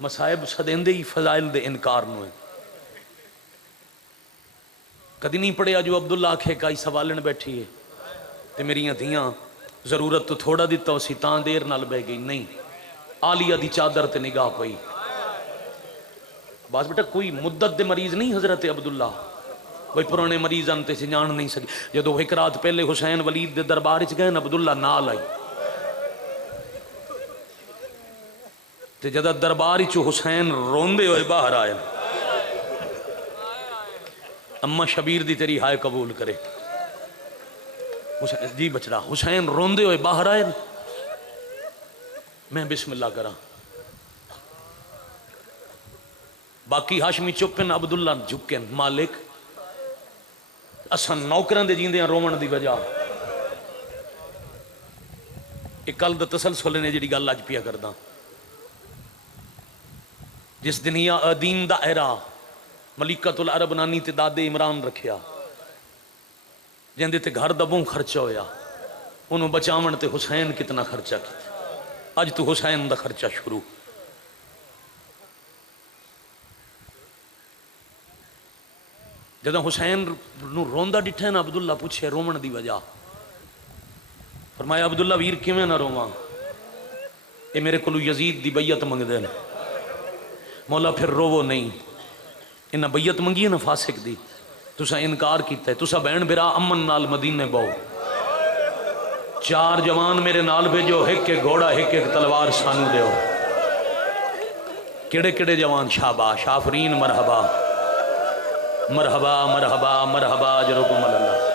مصائب سدیندے ہی فضائل دے انکار نو ہے کدی نہیں پڑھیا جو عبداللہ آکھے کائی سوالن بیٹھی ہے تے میریاں دھیاں ضرورت تو تھوڑا دیتا اسی تاں دیر نال بہ گئی نہیں عالیہ دی چادر تے نگاہ پئی بس بیٹا کوئی مدت دے مریض نہیں حضرت عبداللہ کوئی پرانے مریض انتے سے جان نہیں سکی جدو ایک رات پہلے حسین ولید دے دربار چ گئے عبداللہ نال آئی تے جدہ دربار چو حسین روندے ہوئے باہر آئے اما شبیر دی تیری ہائے قبول کرے جی بچڑا حسین روندے ہوئے باہر آئے میں بسم اللہ کرا باقی ہاشمی چپن عبداللہ جھکن مالک اساں نوکراں دے جیندے رومن دی وجہ ایک کل دا تسلسل نے جڑی گل اج پیا کردا جس دنیا دین دا ایرا ملکۃ العرب نانی تے دادے عمران رکھیا جندے تے گھر دا بوں خرچہ ہویا انہوں بچاون تے حسین کتنا خرچہ کیتا اج تو حسین دا خرچہ شروع جدوں حسین نو روندا ڈٹھے نا عبداللہ پوچھے رومن دی وجہ فرمایا عبداللہ ویر کیویں نہ روواں اے میرے کولو یزید دی بیعت منگدے نے مولا پھر روو نہیں انہاں بیعت منگی ہے نا فاسق دی تساں انکار کیتا ہے تساں بہن برا امن نال مدینے باؤ 4 جوان میرے نال بھیجو ایک ایک گھوڑا ایک ایک تلوار سانو دیو کیڑے کیڑے جوان شاباش آفرین مرحبا مرحبا مرحبا مرحبا اجرکم اللہ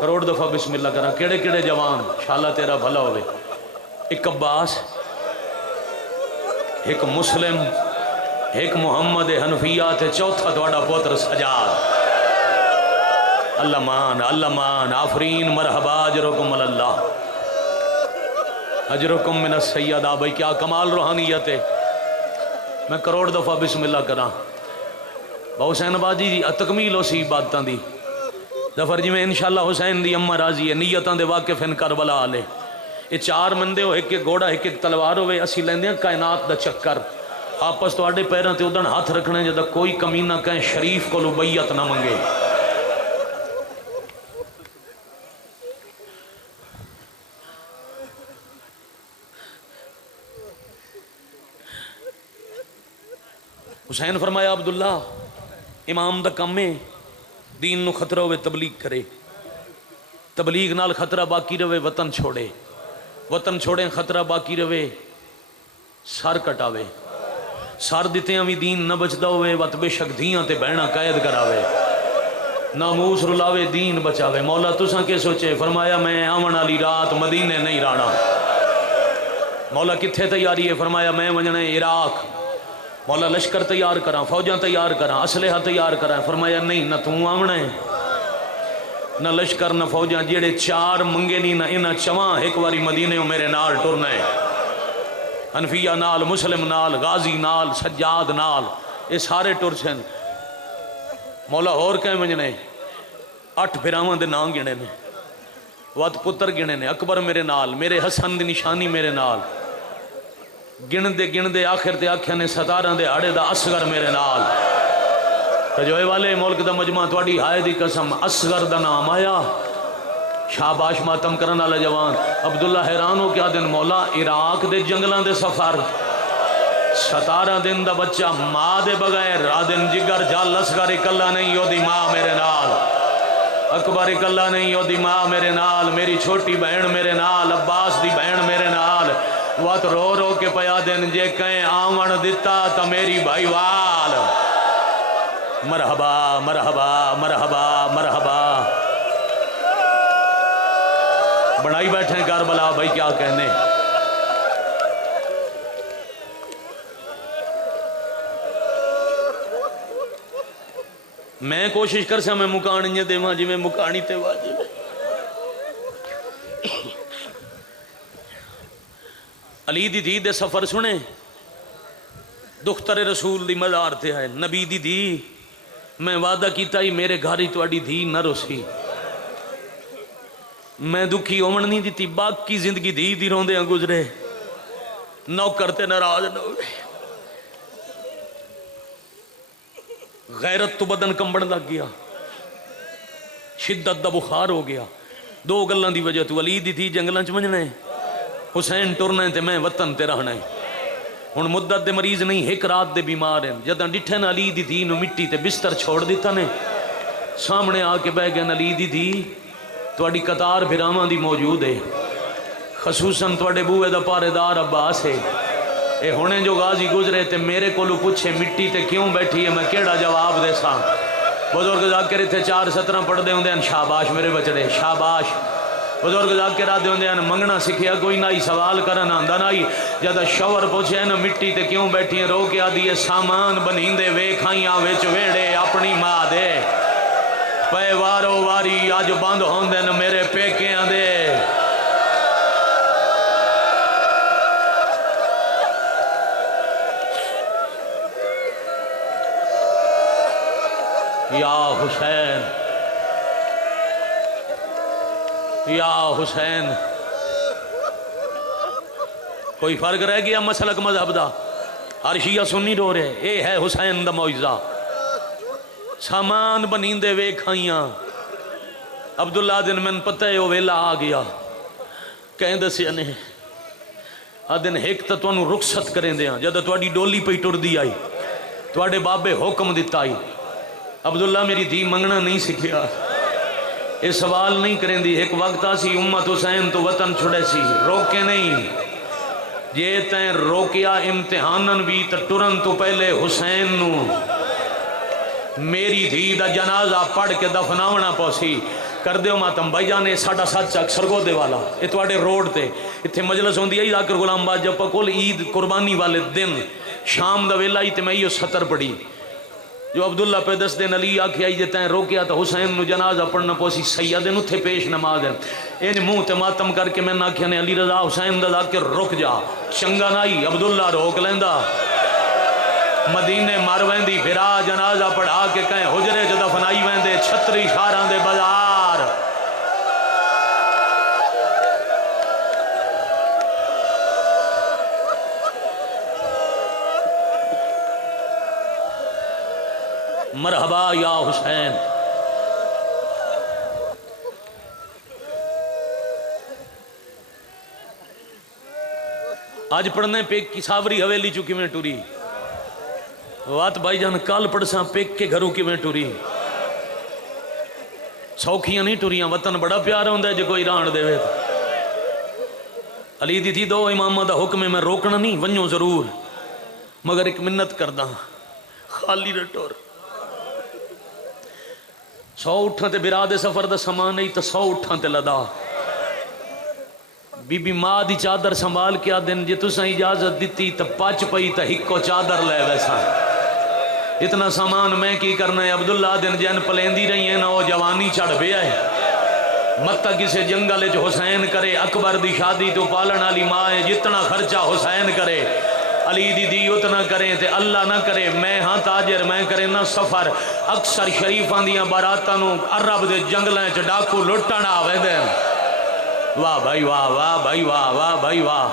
کروڑ دفعہ بسم اللہ کرا کیڑے کیڑے جوان شاءاللہ تیرا بھلا ہوئے ایک عباس ایک مسلم ایک محمد حنفیہ تے چوتھا دوڑا پوتر سجاد اللہ مان آفرین مرحبا اجرکم اللہ اجرکم من السیدہ بھائی کیا کمال روحانیت ہے میں کروڑ دفعہ بسم اللہ کرا بہو حسین باجی جی تکمیل ہو سی عبادتاں دی دفر جی میں انشاءاللہ حسین دی امہ راضی ہے نیتاں دے واقف ان کربلا آلے یہ 4 مندے ہو ایک ایک گھوڑا ایک ایک تلوار ہوئے اسی لیندے ہیں کائنات دا چکر آپس تو آڑے پیران تے ادھن ہاتھ رکھنے جدہ کوئی کمینہ کہیں شریف کو لو بیعت نہ منگے حسین فرمایا عبداللہ امام دا کم ہے دین نو خطرہ ہوئے تبلیغ کرے تبلیغ نال خطرہ باقی رہے وطن چھوڑے وطن چھوڑیں خطرہ باقی رہے سار کٹاوے سار دیتے ہیں دین نہ بچدا ہوئے وط بے شک دھیاں تے بہنا قید کراوے ناموس رلاوے دین بچاوے مولا تساں کے سوچے فرمایا میں آمن علی رات مدینے نہیں رانا مولا کتھے تیاری ہے فرمایا میں ونجنے عراق مولا لشکر تیار کراں فوجاں تیار کراں اسلحہ تیار کراں فرمایا نہیں نہ توں آمنا ہے نہ لشکر نہ فوجاں جیڑے 4 منگے نہیں نہ انہاں چواں ایک واری مدینے ہو میرے نال ٹرنا ہے حنفیہ نال مسلم نال غازی نال سجاد نال یہ سارے ٹر سن مولا اور کہیں منجنے 8 پھراواں دے نام گنے نے وات پتر گنے نے اکبر میرے نال میرے حسن دی نشانی میرے نال گن دے آخر تے آکھیا نے 17 دے آڑے دا اصغر میرے نال تجوے والے ملک دا مجمع تواڈی ہائے دی قسم اصغر دا نام آیا شاباش ماتم کرن والا جوان عبداللہ حیران ہو کیا دن مولا عراق دے جنگلاں دے سفر 17 دن دا بچہ ماں دے بغیر دن جگر جال اصغر اکلا نہیں ہو دی ماں میرے نال اکبر اکلا نہیں ہو دی ماں میرے نال میری چھوٹی بہن میرے نال عباس دی بہن میرے نال وات رو رو کے پیا دن جے کہیں آمن دیتا تا میری بھائی وال مرحبا مرحبا مرحبا مرحبا بڑائی بیٹھے کربلا بھائی کیا کہنے میں کوشش کر سا میں مکانی دے ماں جی میں مکانی تے واجب علی دی دھی دے سفر سنے دختر رسول دی مزار تے ہے نبی دی دھی میں وعدہ کیتا ہی میرے گھاری تواڈی دھی نہ روسی میں دکھی اومن نہیں دیتی باقی زندگی دھی دی روندے ہیں گزرے نوکر تے ناراض نہ ہوئے غیرت تو بدن کمبڑ لگ گیا شدت دا بخار ہو گیا 2 گلاں دی وجہ تو علی دی تھی جنگلاں چ منجنے حسین ٹرنا ہے تے میں وطن تے رہنا ہے ہن مدت دے مریض نہیں ایک رات دے بیمار ہیں جداں ڈٹھے نا علی دی تھی نو مٹی تے بستر چھوڑ دیتا نے سامنے آ کے بہ گئے علی دی تھی تواڈی قطار بھراواں دی موجود ہے خصوصاً تواڈے بوئے دا پارے دار عباس ہے اے ہونے جو غازی گزرے تے میرے کولو پوچھے مٹی تے کیوں بیٹھی ہے میں کیڑا جواب دے ساں بزرگ ذاکر تھے 4-17 پڑھ دے ہوندے ہیں شاباش میرے بچڑے شاباش بزرگ ذاکر آدھے ہوندے ہیں منگنا سکھیا کوئی نہ ہی سوال کرنا آندہ نہ ہی جدہ شور پوچھے نا مٹی تے کیوں بیٹھی ہیں رو کے آدھی ہے سامان بنیندے وے کھائیاں ویچ ویڑے اپنی ماں دے پے وارو واری اج بند ہوندے نے میرے پیکیاں دے یا حسین یا حسین کوئی فرق رہ گیا مسلک مذہب دا ہر شیعہ سنی رو رہے اے ہے حسین دا معجزہ سامان بنیندے وے کھائیاں عبداللہ دن من پتہ ہے وہ ویلا آ گیا کہیں دسیا نے دن ایک تا تو رخصت کریں دیا جدہ تواڈی ڈولی پہ ٹر دی آئی تواڈے بابے حکم دیتا آئی عبداللہ میری دھی منگنا نہیں سکھیا یہ سوال نہیں کریں دی ایک وقت آسی امت حسین تو وطن چھڑے سی روکے نہیں یہ تین روکیا امتحانن بھی تا ٹرن تو پہلے حسین نو میری دھی دا جنازہ پڑھ کے دفناونا پوسی کر دیو ماتم بھائی جانے ساڑھا سات چاک سرگو دے والا اتواڑے روڈ تے اتھے مجلس ہوندی ہے ذاکر غلام باز جب پکول عید قربانی والے دن شام دا ویلا ہی تے میں یہ ستر پڑھی جو عبداللہ پہ 10 دن علی آکھی آئی جتے ہیں روکیا تو حسین نو جنازہ پڑھنا پوسی سیدن اتھے پیش نماز ہے ان منہ تے ماتم کر کے میں ناکھیا نے علی رضا حسین دا کے رک جا چنگا نائی عبداللہ روک لیندہ مدینے مار ویندی پھرا جنازہ پڑھا کے کہیں حجرے جو دفنائی ویندے چھتری شاراں دے بازار مرحبا یا حسین آج پڑھنے پیک کی ساوری حویلی چکی میں ٹوری وات بھائی جان کال پڑھساں پیک کے گھروں کی میں ٹوری سوکھیاں نہیں ٹوریاں وطن بڑا پیارا ہوندہ ہے جو کوئی ران دے وے علی دی تھی دو امامہ دا حکم میں روکنا نہیں ونیوں ضرور مگر ایک منت کردہ خالی رٹور 100 اٹھاں تے براد سفر دا سامان نہیں تو 100 اٹھاں تے لدا بی بی ماں دی چادر سنبھال کے آدن جے تساں اجازت دیتی تو پاچ پئی تو ہکو چادر لے ویسا اتنا سامان میں کی کرنا ہے عبداللہ دن جن پلیندی رہی ہیں نا وہ جوانی چڑھ بیا ہے مت کسے جنگل جو حسین کرے اکبر دی شادی تو پالن علی ماں ہے جتنا خرچہ حسین کرے علی دی اتنا کریں تے اللہ نہ کرے میں ہاں تاجر میں کرے نہ سفر اکثر شریفان دیاں باراتانوں عرب دے جنگلیں چ ڈاکو لٹن آوے دے واہ بھائی واہ واہ بھائی واہ واہ بھائی واہ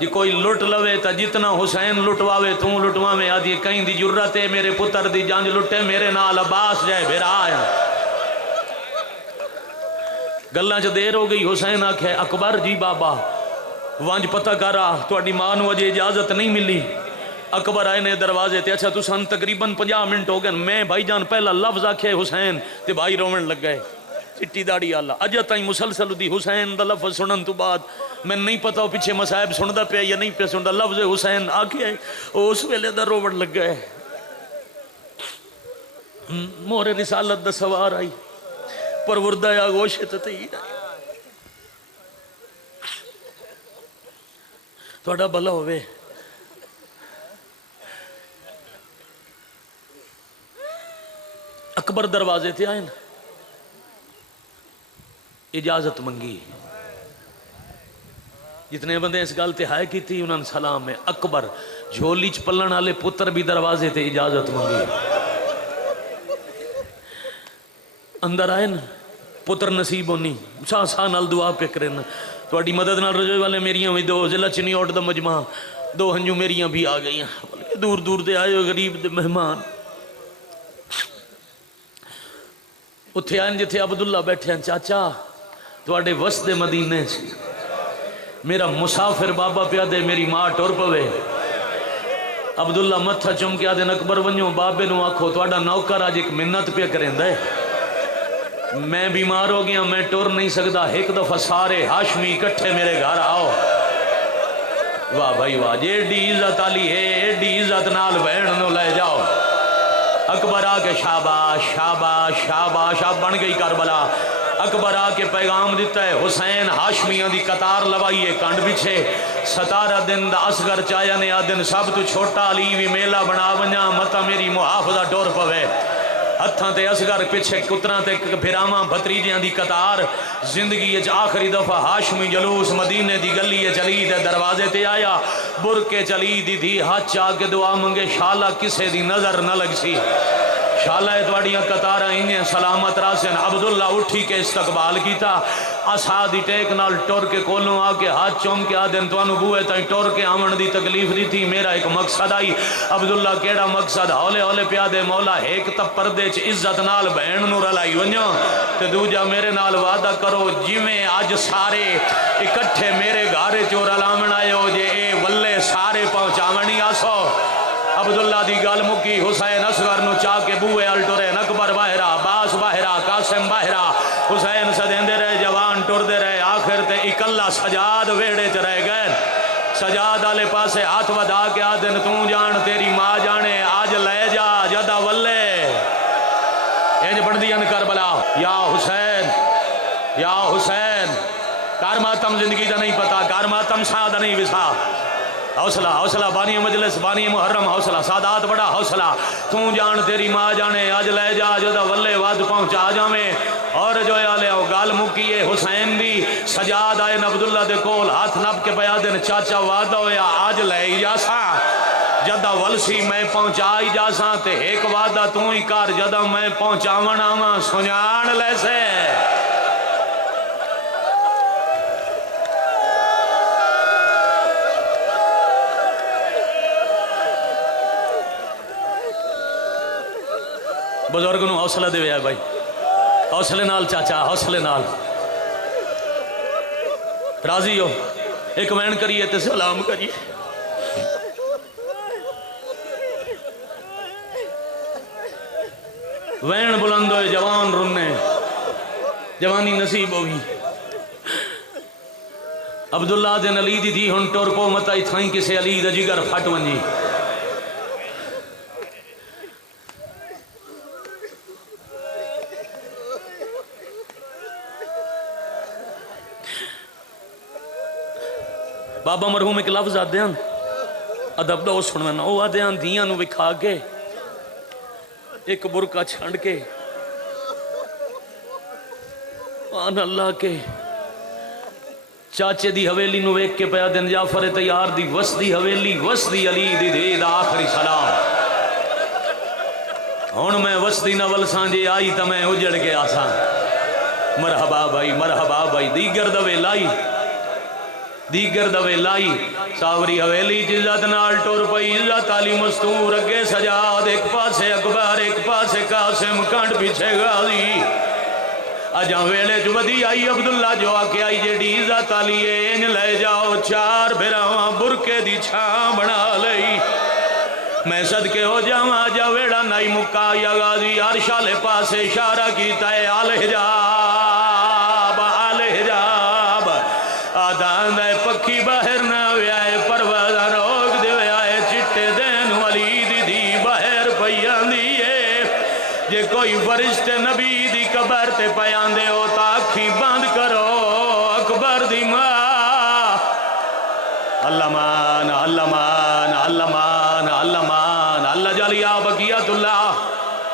جی کوئی لٹ لوے تا جتنا حسین لٹواوے تو لٹواوے آدھی کہیں دی جرت ہے میرے پتر دی جانج لٹے میرے نال عباس جائے بھیرا آیا گلہ چ دیر ہو گئی حسین آکھے اکبر جی بابا وانج پتہ کرا تو اڈی ماں نو اجے اجازت نہیں ملی اکبر آئے نے دروازے تے اچھا تو سن تقریباً 50 منٹ ہو گئے میں بھائی جان پہلا لفظ آکھے حسین تے بھائی رومن لگ گئے چٹی داڑی آلہ اجا تائیں مسلسل دی حسین دا لفظ سنن تو بعد میں نہیں پتا ہو پیچھے مسائب سندا پہ یا نہیں پہ سندا لفظ حسین آکھے اس ویلے دا رومن لگ گئے مورے رسالت دا سوار آئی پروردہ یا گوشے تتیر آئی توڑا بلا ہوئے اکبر دروازے تھے آئین اجازت منگی جتنے بندے اس گالتے ہائے کی تھی انہوں نے سلام میں اکبر جھولی چپلن آلے پتر بھی دروازے تھے اجازت منگی اندر آئین پتر نصیب ہونی سا سا نال دعا پہ کرن تو اڈی مدد نال رجوع والے میریاں بھی دو ضلع چنی اوٹ دا مجمع 2 ہنجو میریاں بھی آ گئی ہیں دور دور دے آئے غریب دے مہمان اتھے آئین جتھے عبداللہ بیٹھے ہیں چاچا تو اڈے وسط مدینے سے میرا مسافر بابا پیا دے میری ماں ٹور پوے عبداللہ متھا چم کے آدھے اکبر ونیو بابے نو آکھو تو اڈا نوکر آج ایک منت پہ کریں دے میں بیمار ہو گیا میں ٹور نہیں سکتا ایک دفعہ سارے ہاشمی اکٹھے میرے گھر آؤ واہ بھائی واہ جی ایڈی عزت آلی ہے ایڈی عزت نال بہن نو لے جاؤ اکبر آ کے شاباش شاباش شاباش اب بن گئی کربلا اکبر آ کے پیغام دیتا ہے حسین ہاشمیاں دی قطار لوائیے کنڈ بچھے 17 دن دا اصغر چایا نے آدن سب تو چھوٹا علی بھی میلہ بنا ونیا متا میری محافظہ ٹور پوے ہتھاں تے اصغر پیچھے کتراں تے پھراواں بھتریجیاں دی قطار زندگی اچ آخری دفعہ ہاشمی جلوس مدینے دی گلی چلی تے دروازے تے آیا بر کے چلی دی تھی ہاتھ چاہ کے دعا منگے شالا کسے دی نظر نہ لگ سی شالا اتواڑیاں قطارہ انہیں سلامت راسن عبداللہ اٹھی کے استقبال کیتا اسادی ٹیک نال ٹور کے کولوں آ کے ہاتھ چوم کے آدھن توانو بوئے تائیں ٹور کے آمن دی تکلیف دی تھی میرا ایک مقصد آئی عبداللہ کیڑا مقصد ہولے ہولے پیادے مولا ایک تب پردے چ عزت نال بہن نور علائی ونیو تے دوجہ میرے نال وعدہ کرو جی میں آج سارے اکٹھے میرے گھارے چور علامن آئے ہو جے اے ولے سارے پہنچاونی آسو عبداللہ دی گال مکی حسین اصغر نو چاہ کے بوئے الٹورے اکبر باہرہ عباس باہرہ قاسم باہرہ حسین سدیندے رہے جوان ٹور دے رہے آخر تے اکلہ سجاد ویڑے چ رہ گئے سجاد آلے پاسے ہاتھ ودا کے آدن تو جان تیری ماں جانے آج لے جا جدہ ولے اینج بڑھ دیا کربلا یا حسین کار ماتم زندگی دا نہیں پتا کار ماتم سادہ نہیں وسا حوصلہ حوصلہ بانی مجلس بانی محرم حوصلہ سادات بڑا حوصلہ تو جان تیری ماں جانے آج لے جا جدہ ولے واد پہنچا جامیں اور جو آلے ہو گال مکیے حسین دی سجاد آئے عبداللہ دے کول ہاتھ نب کے پیا دن چاچا وعدہ ہویا آج لے جاسا جدہ ولسی میں پہنچائی جاسا تے ایک وعدہ تو ہی کار جدہ میں پہنچاون آواں سنیان لے سے بزرگ نو حوصلہ دے ویا بھائی حوصلے نال چاچا حوصلے نال راضی ہو ایک وین کریے تے سلام کریے وین بلند ہوئے جوان رننے جوانی نصیب ہوئی عبداللہ دن علی دی دی ہن ٹور کو متائی تھائیں کسے علی دا جگر پھٹ ونجی بابا مرحوم ایک لفظ آدھے ہیں ادب دا اس سنونا وہ آدھے ہیں دیاں نو بکھا کے ایک برکہ چھنڈ کے آن اللہ کے چاچے دی حویلی نو ایک کے پیا دن جعفر تیار دی وسدی حویلی وسدی علی دی دید آخری سلام ہون میں وسدی نول سانجے آئی تا میں اجڑ کے آسا مرحبا بھائی دیگر دوے لائی ساوری حویلی جزت نال ٹور پئی عزت علی مستور اگے سجاد ایک پاسے اکبر ایک پاسے قاسم کانڈ پیچھے غازی اجاں ویلے جو بدی آئی عبداللہ جو آکے آئی جیڑی عزت علی این لے جاؤ چار بھراواں برکے دی چھاں بنا لئی میں صدقے ہو جاواں جا ویڑا نائی مکا یا غازی عرشالے پاسے اشارہ کیتا ہے آل حجاب آدھان دے پکی باہر نہ ویائے پروازہ روک دے ویائے چٹے دین ولی دی باہر پیان دیئے جے کوئی فرشت نبی دی قبر تے پیان دے ہو تاکھی بند کرو اکبر دی ماں اللہ مان اللہ جالیا بقیت اللہ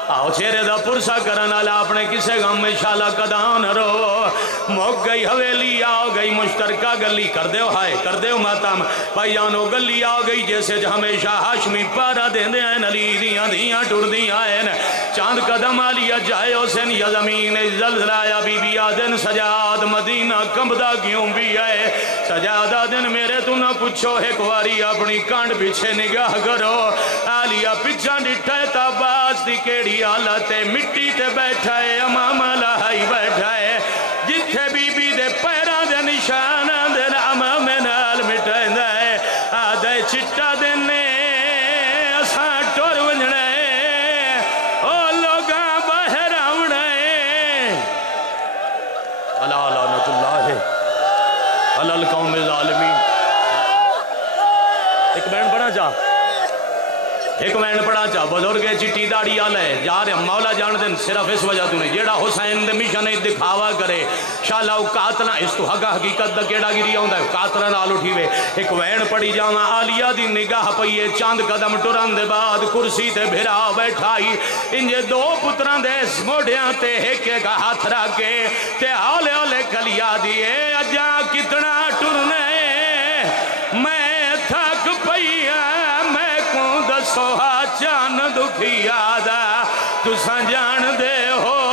آؤ چہرے دا پرسا کرنا لا اپنے کسے غم میں شالا قدان رو موک گئی حویلی آؤ گئی مشترکہ گلی کر دیو ہائے کر دیو ماتم پائیانو گلی آؤ گئی جیسے ہمیشہ ہاشمی پارا دیں دیں علی دیاں ٹور دیاں چاند قدم آلیا جائے حسین یا زمین زلزلہ بی بی آدن سجاد مدینہ کمبدہ کیوں بھی آئے سجاد آدن میرے تو نہ پوچھو ایک واری اپنی کانڈ پیچھے نگاہ کرو آلیا پیچھا ڈٹھائے تاباز دی کیڑی حالت مٹی تے بیٹھا ہے امام لہائی بیٹھا ہے جتھے بی بی دے پیران دے نشان دے امام نال مٹھائے دے آدھے چٹا دینے اساں ٹور ونجنے او لوگاں باہر آونے اللہ لعنت اللہ علی القوم الظالمین ایک بینڈ بنا جا ایک وین پڑا چا بزرگ چٹی داڑی آل ہے یار مولا جان دن صرف اس وجہ تو نہیں جیڑا حسین دے مشن دکھاوا کرے شالا او قاتل اس تو حقیقت دا کیڑا گری ہوندا ہے قاتل نال اٹھی وے ایک وین پڑی جاواں عالیہ دی نگاہ پئیے چاند قدم ٹرن دے بعد کرسی تے بھرا بیٹھائی انجے دو پتراں دے موڈیاں تے ایک ایک ہاتھ رکھ کے تے ہولے ہولے کلیا دیے اجا کتنا ٹرنے میں تھک پئیا میں کو دسو چان دکھیا دا تساں جان دے ہو